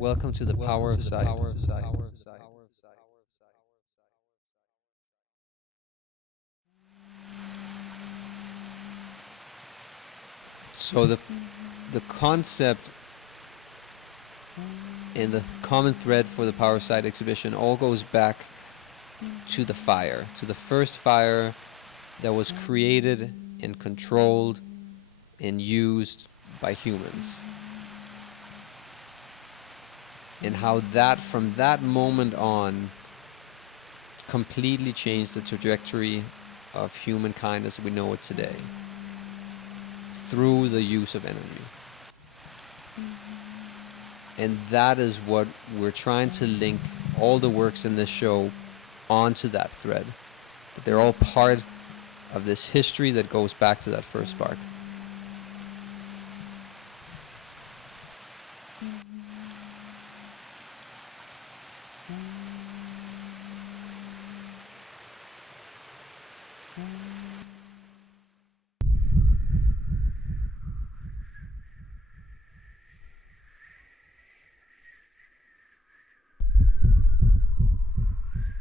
Welcome to the Power of Sight. So the concept and the common thread for the Power of Sight exhibition all goes back to the fire, to the first fire that was created and controlled and used by humans. And how that, from that moment on, completely changed the trajectory of humankind as we know it today through the use of energy. And that is what we're trying to link all the works in this show onto that thread. That they're all part of this history that goes back to that first spark.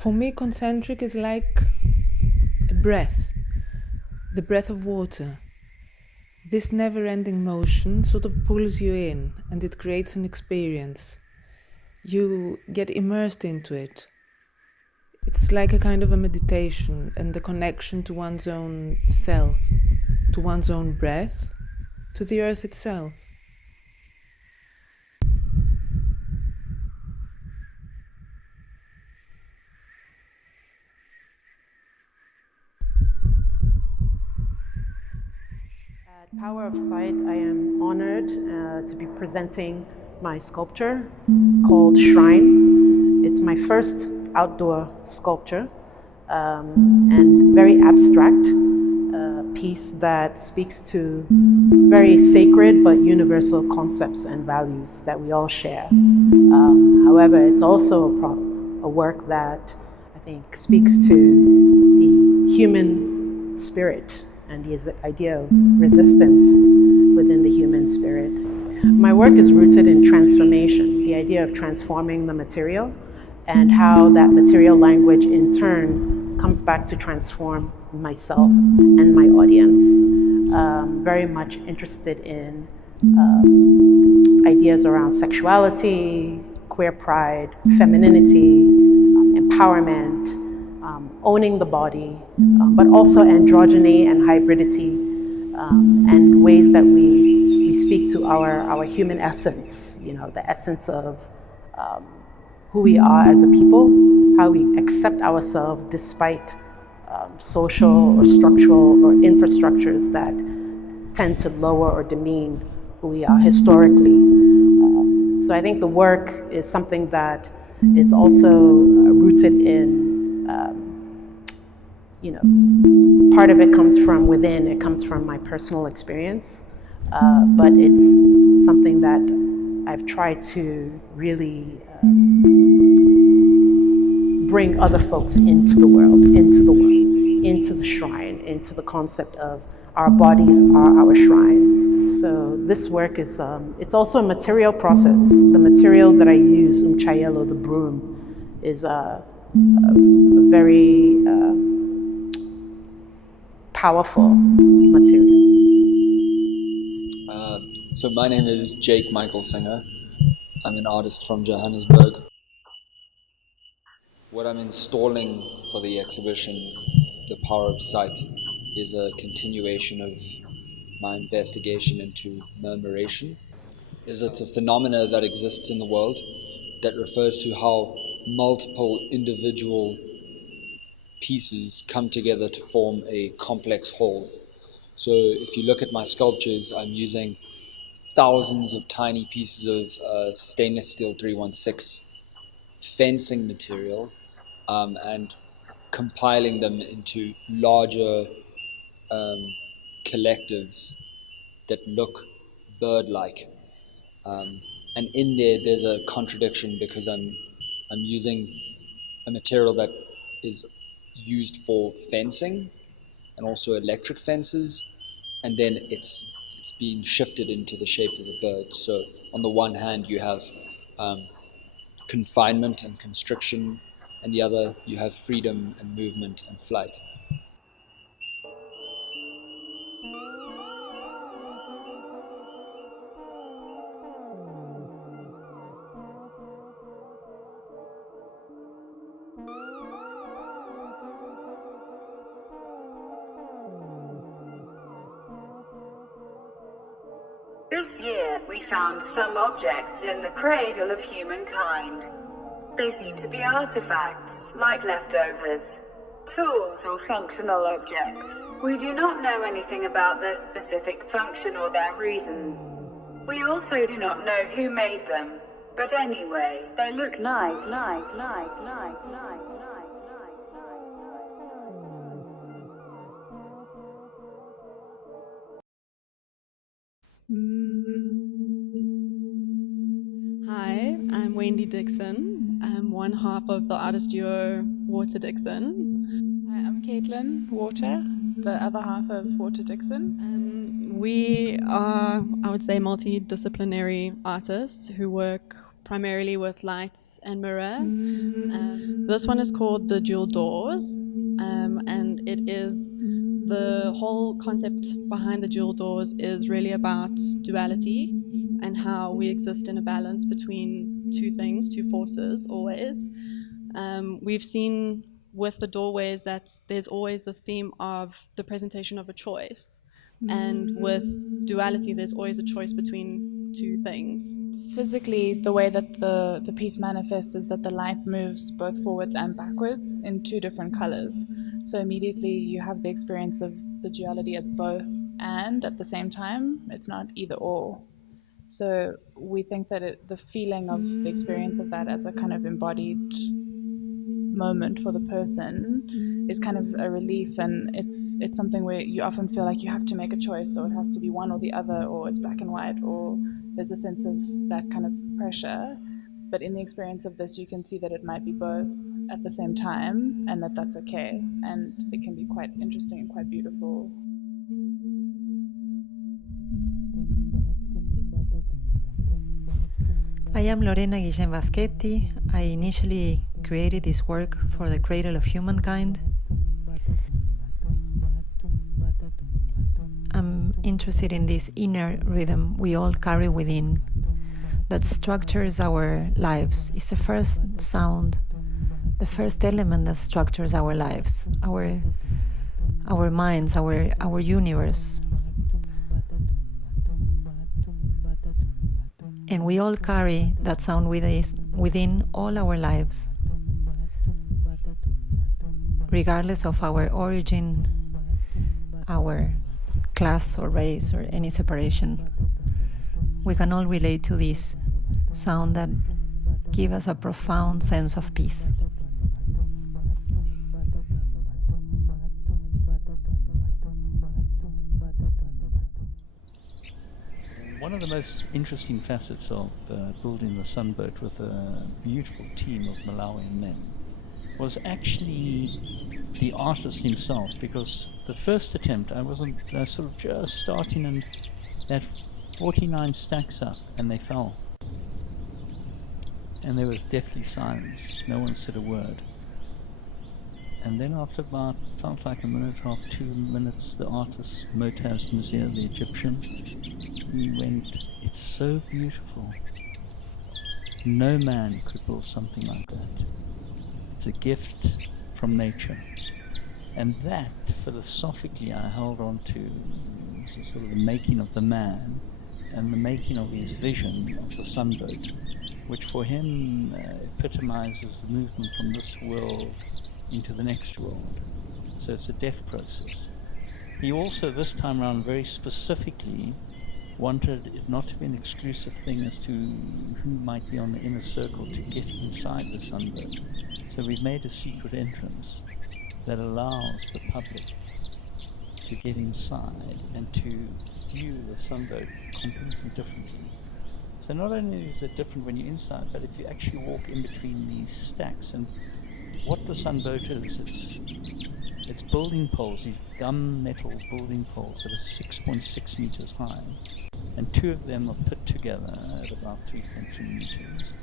For me, concentric is like a breath, the breath of water. This never-ending motion sort of pulls you in and it creates an experience. You get immersed into it. It's like a kind of a meditation and the connection to one's own self, to one's own breath, to the earth itself. At Power of Sight, I am honored to be presenting my sculpture called Shrine. It's my first outdoor sculpture and very abstract piece that speaks to very sacred but universal concepts and values that we all share. However, it's also a work that I think speaks to the human spirit and the idea of resistance within the human spirit. My work is rooted in transformation, the idea of transforming the material and how that material language in turn comes back to transform myself and my audience. Very much interested in ideas around sexuality, queer pride, femininity, empowerment, owning the body, but also androgyny and hybridity, and ways that we speak to our human essence, the essence of who we are as a people, how we accept ourselves despite social or structural or infrastructures that tend to lower or demean who we are historically. So I think the work is something that is also rooted in, part of it comes from within, it comes from my personal experience, but it's something that I've tried to really bring other folks into the world, into the shrine, into the concept of our bodies are our shrines. So this work is, it's also a material process. The material that I use, umchayelo, the broom, is a very powerful material. So my name is Jake Michael Singer. I'm an artist from Johannesburg. What I'm installing for the exhibition, The Power of Sight, is a continuation of my investigation into murmuration. It's a phenomena that exists in the world that refers to how multiple individual pieces come together to form a complex whole. So if you look at my sculptures, I'm using thousands of tiny pieces of stainless steel 316 fencing material and compiling them into larger collectives that look bird-like. And in there's a contradiction because I'm using a material that is used for fencing and also electric fences, and then it's being shifted into the shape of a bird. So on the one hand, you have confinement and constriction, and the other you have freedom and movement and flight. This year, we found some objects in the cradle of humankind. They seem to be artifacts, like leftovers, tools or functional objects. We do not know anything about their specific function or their reason. We also do not know who made them. But anyway, they look nice. Hi, I'm Wendy Dixon. I'm one half of the artist duo Water Dixon. Hi, I'm Caitlin Water, the other half of Water Dixon. We are, I would say, multidisciplinary artists who work primarily with lights and mirror. This one is called The Jewel Doors, and it is the whole concept behind the Jewel Doors is really about duality and how we exist in a balance between two things, two forces, always. We've seen with the doorways that there's always this theme of the presentation of a choice. And with duality, there's always a choice between two things. Physically, the way that the piece manifests is that the light moves both forwards and backwards in two different colors. So immediately you have the experience of the duality as both, and at the same time, it's not either or. So we think that the feeling of the experience of that as a kind of embodied moment for the person is kind of a relief, and it's something where you often feel like you have to make a choice, or it has to be one or the other, or it's black and white, or there's a sense of that kind of pressure. But in the experience of this, you can see that it might be both at the same time, and that's okay, and it can be quite interesting and quite beautiful. I am Lorena Guillén Vaschetti. I initially created this work for the Cradle of Humankind. I'm interested in this inner rhythm we all carry within that structures our lives. It's the first sound, the first element that structures our lives, our minds, our universe. And we all carry that sound with us within all our lives, regardless of our origin, our class or race or any separation. We can all relate to this sound that gives us a profound sense of peace. One of the most interesting facets of building the sunboat with a beautiful team of Malawian men was actually the artist himself, because the first attempt I wasn't sort of just starting, and that 49 stacks up and they fell, and there was deathly silence. No one said a word. And then after about, felt like a minute or 2 minutes, the artist Motaz Nazir, the Egyptian, he went, "It's so beautiful. No man could build something like that. It's a gift from nature." And that, philosophically, I held on to as sort of the making of the man and the making of his vision of the sunboat, which for him epitomizes the movement from this world into the next world. So it's a death process. He also, this time around, very specifically wanted it not to be an exclusive thing as to who might be on the inner circle to get inside the sunboat. So we've made a secret entrance that allows the public to get inside and to view the sunboat completely differently. So not only is it different when you're inside, but if you actually walk in between these stacks, and what the sunboat is, it's building poles, these gum metal building poles that are 6.6 meters high. and two of them are put together at about 3.3 meters,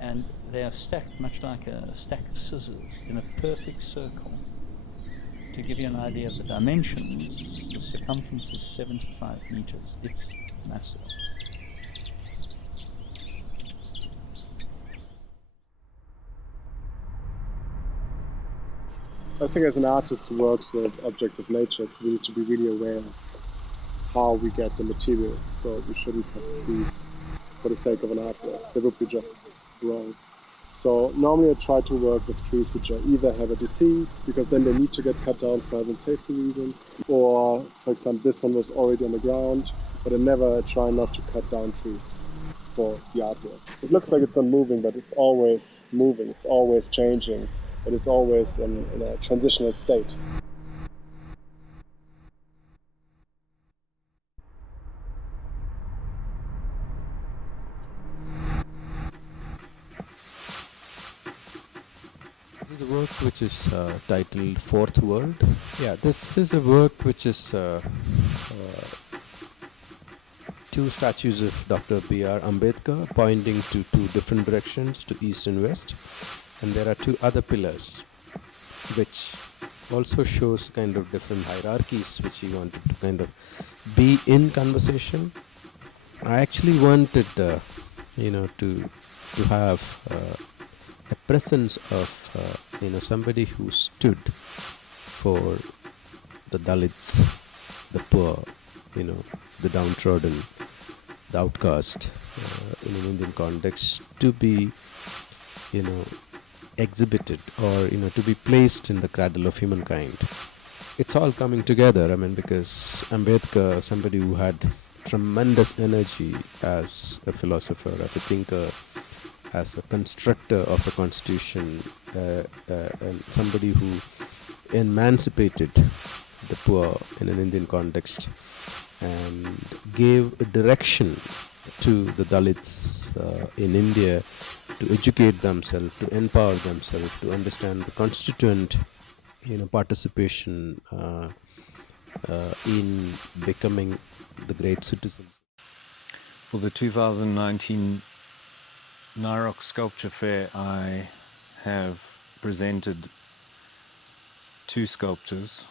and they are stacked much like a stack of scissors in a perfect circle. To give you an idea of the dimensions, the circumference is 75 meters. It's massive. I think as an artist who works with objects of nature, we need to be really aware of how we get the material. So we shouldn't cut trees for the sake of an artwork. That would be just wrong. So normally I try to work with trees which either have a disease, because then they need to get cut down for health and safety reasons, or, for example, this one was already on the ground, but I never try not to cut down trees for the artwork. So it looks like it's not moving, but it's always moving, it's always changing, but it's always in a transitional state. This is a work which is titled Fourth World. Yeah, this is a work which is two statues of Dr. B.R. Ambedkar pointing to two different directions, to east and west. And there are two other pillars which also shows kind of different hierarchies which he wanted to kind of be in conversation. I actually wanted, to have a presence of somebody who stood for the Dalits, the poor, the downtrodden, the outcast in an Indian context, to be exhibited or to be placed in the cradle of humankind. It's all coming together, because Ambedkar, somebody who had tremendous energy as a philosopher, as a thinker, as a constructor of a constitution, and somebody who emancipated the poor in an Indian context and gave a direction to the Dalits in India to educate themselves, to empower themselves, to understand the constituent participation in becoming the great citizens. For the 2019 NIROX Sculpture Fair, I have presented two sculptures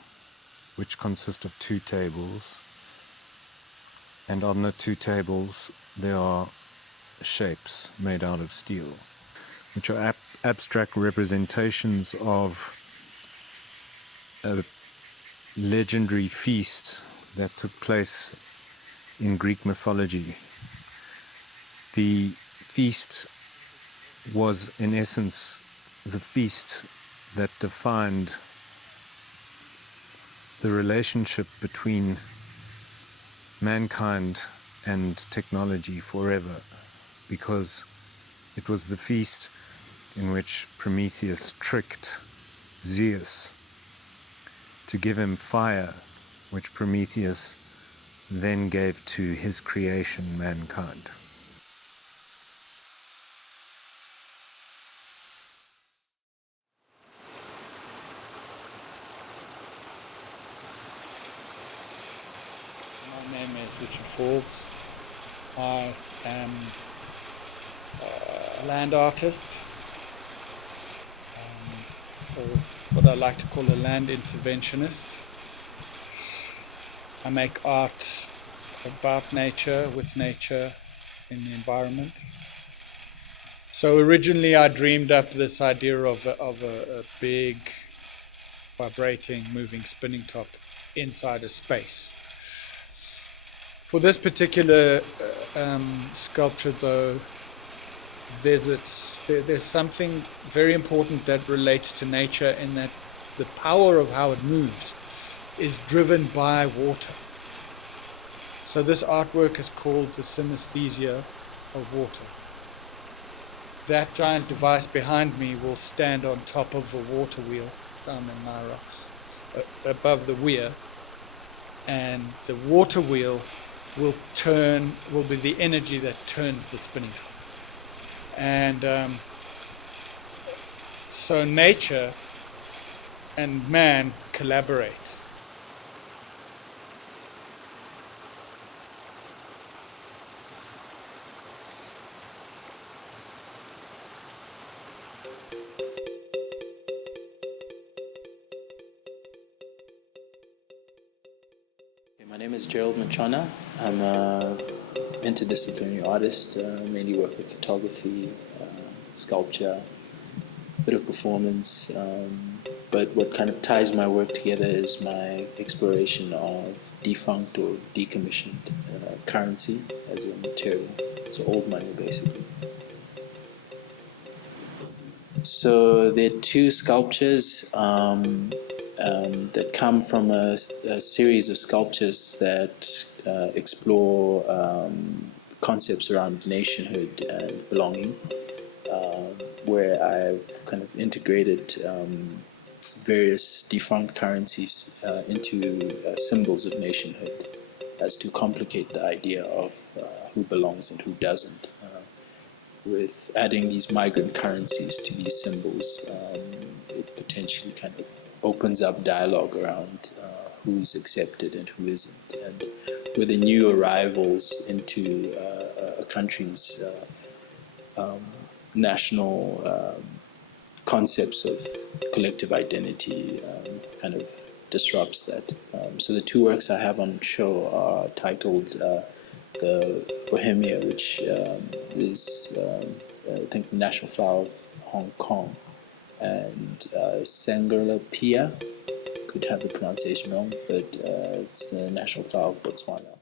which consist of two tables, and on the two tables there are shapes made out of steel, which are abstract representations of a legendary feast that took place in Greek mythology. The feast was, in essence, the feast that defined the relationship between mankind and technology forever, because it was the feast in which Prometheus tricked Zeus to give him fire, which Prometheus then gave to his creation, mankind. My name is Richard Forbes. I am a land artist, or what I like to call a land interventionist. I make art about nature, with nature in the environment. So originally I dreamed up this idea of a big, vibrating, moving spinning top inside a space. For this particular sculpture, though, there's something very important that relates to nature, in that the power of how it moves is driven by water. So this artwork is called the synesthesia of water. That giant device behind me will stand on top of a water wheel down in NIROX, above the weir, and the water wheel will be the energy that turns the spinning top. And so nature and man collaborate. name is Gerald Machona. I'm an interdisciplinary artist. Mainly work with photography, sculpture, bit of performance. But what kind of ties my work together is my exploration of defunct or decommissioned currency as a material. So old money, basically. So there are two sculptures that come from a series of sculptures that explore concepts around nationhood and belonging, where I've kind of integrated various defunct currencies into symbols of nationhood as to complicate the idea of who belongs and who doesn't. With adding these migrant currencies to these symbols, it potentially kind of opens up dialogue around who's accepted and who isn't. And with the new arrivals into a country's national concepts of collective identity kind of disrupts that. So the two works I have on show are titled the Bohemia, which is, I think, the national flower of Hong Kong, and Sangala Pia, could have the pronunciation wrong, but it's the national flower of Botswana.